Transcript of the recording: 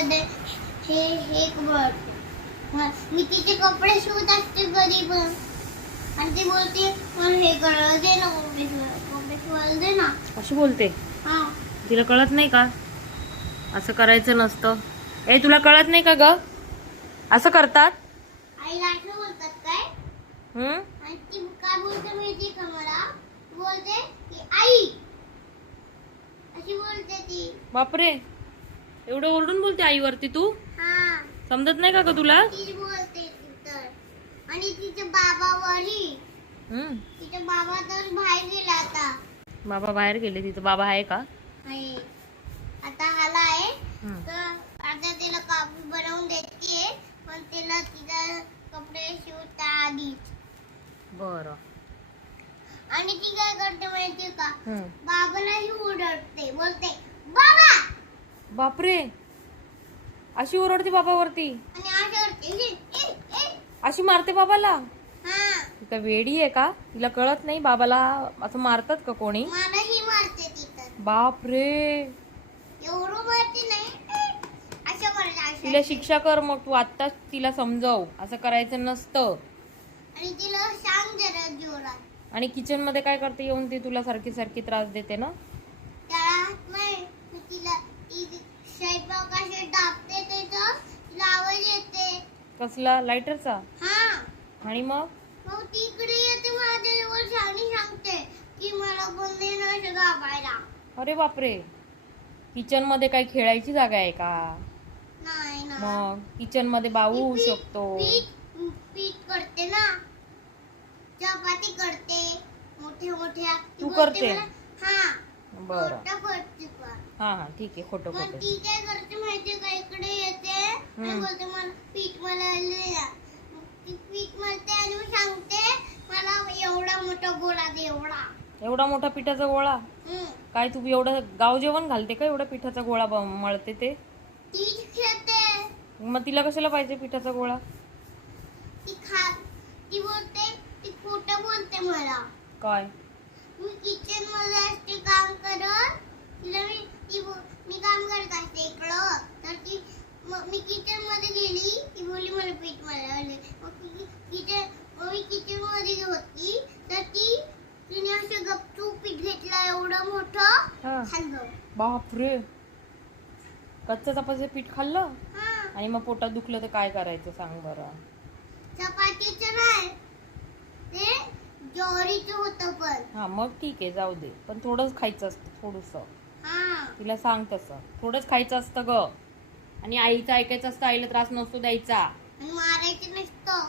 मला दे हे बघ. मी तिचे कपडे शिवत असते कधी पण आणि ती बोलते मला हे करायला दे ना, कपडे शिवायला दे ना, अशी बोलते. हा. तिला कळत नाही का असं करायचं नसतं? ए तुला कळत नाही का ग असं करतात? आईला असं बोलतात काय? आणि ती काय बोलते माहिती का मला? बोलते की आई अशी बोलते ती. बापरे, एवढं ओरडून बोलते आईवरती तू? हा, समजत नाही का ग तुला? ती बोलते ती तर. आणि तिचे बाबावरही. तिचे बाबा तर बाहेर गेला आता. बाबा बाहेर गेले. तिथं बाबा आहे का? आहे. आता आला आहे. तर आता तिला कापूस बनवून देते पण तिला तिचा कपडे शिवता आधी. बरं. आणि ती काय करते माहितीये का? बाबालाही ओरडते, बोलते बाबा. बापरे, अशी ओरडते बाबावरती आणि असं करते अशी मारते बाबाला? हा. ती वेडी आहे का? तिला कळत नाही बाबाला असं मारतात का कोणी? मलाही मारते ती तर. बापरे, एवढं मारते नाही, असं करते. तिला शिक्षा कर मग. तू आत्ताच तिला समजव असं करायचं नसतं. आणि तिला सांग जरा जोरात. आणि किचन मध्ये काय करते येऊन ती तुला सारखी सारखी त्रास देते ना? त्याला नाही, मी तिला स्वयंपाक असे दाबते त्याचं तिला आवाज येते. कसला? लायटरचा? हा. आणि मग तिकडे येते माझ्याजवळ आणि सांगते की मला पण दे ना असं दाबायला. अरे बापरे, किचन मध्ये काही खेळायची जागा आहे का? नाही ना. मग किचन मध्ये बाऊ होऊ शकतो. पीठ करते ना, चपाती करते मोठ्या मोठ्या. तू करते? हा. बरं. करते पण. हा हा ठीक आहे. खोटं मग खोटं. ती काय करते माहितीये का? इकडे येते आणि बोलते मला पीठ मळायला. ती पीठ मळते आणि मी सांगते मला एवढा मोठा गोळा दे. एवढा मोठा पिठाचा गोळा? काय तू एवढं गाव जेवण घालते का एवढा पिठाचा गोळा मळते ते? तीच खेळते. मग तिला कशाला पाहिजे पिठाचा गोळा? ती बोलते ती खोटं बोलते मला. काय? मी किचन मध्ये असते काम करत. तिला मी काम करत असते इकडं. तर ती मी किचन मध्ये गेली. ती बोलली मला पीठ मळायला. मग मी किचन मध्ये होती तर तिने असं गपचूप पीठ घेतलं एवढं मोठं खाल्लं. बापरे, कच्च्या चपातीचं पीठ खाल्लं? हा. आणि मग पोटात दुखलं तर काय करायचं सांग बरं? चपातीचं नाही, ते ज्वारीचं होतं पण. हा मग ठीक आहे, जाऊ दे. पण थोडंच खायचं असतं, थोडस. हा. तिला सांग तसं, थोडंच खायचं असतं ग. आणि आईचं ऐकायचं असतं, आईला त्रास नसतो द्यायचा. मारायचं नसतं.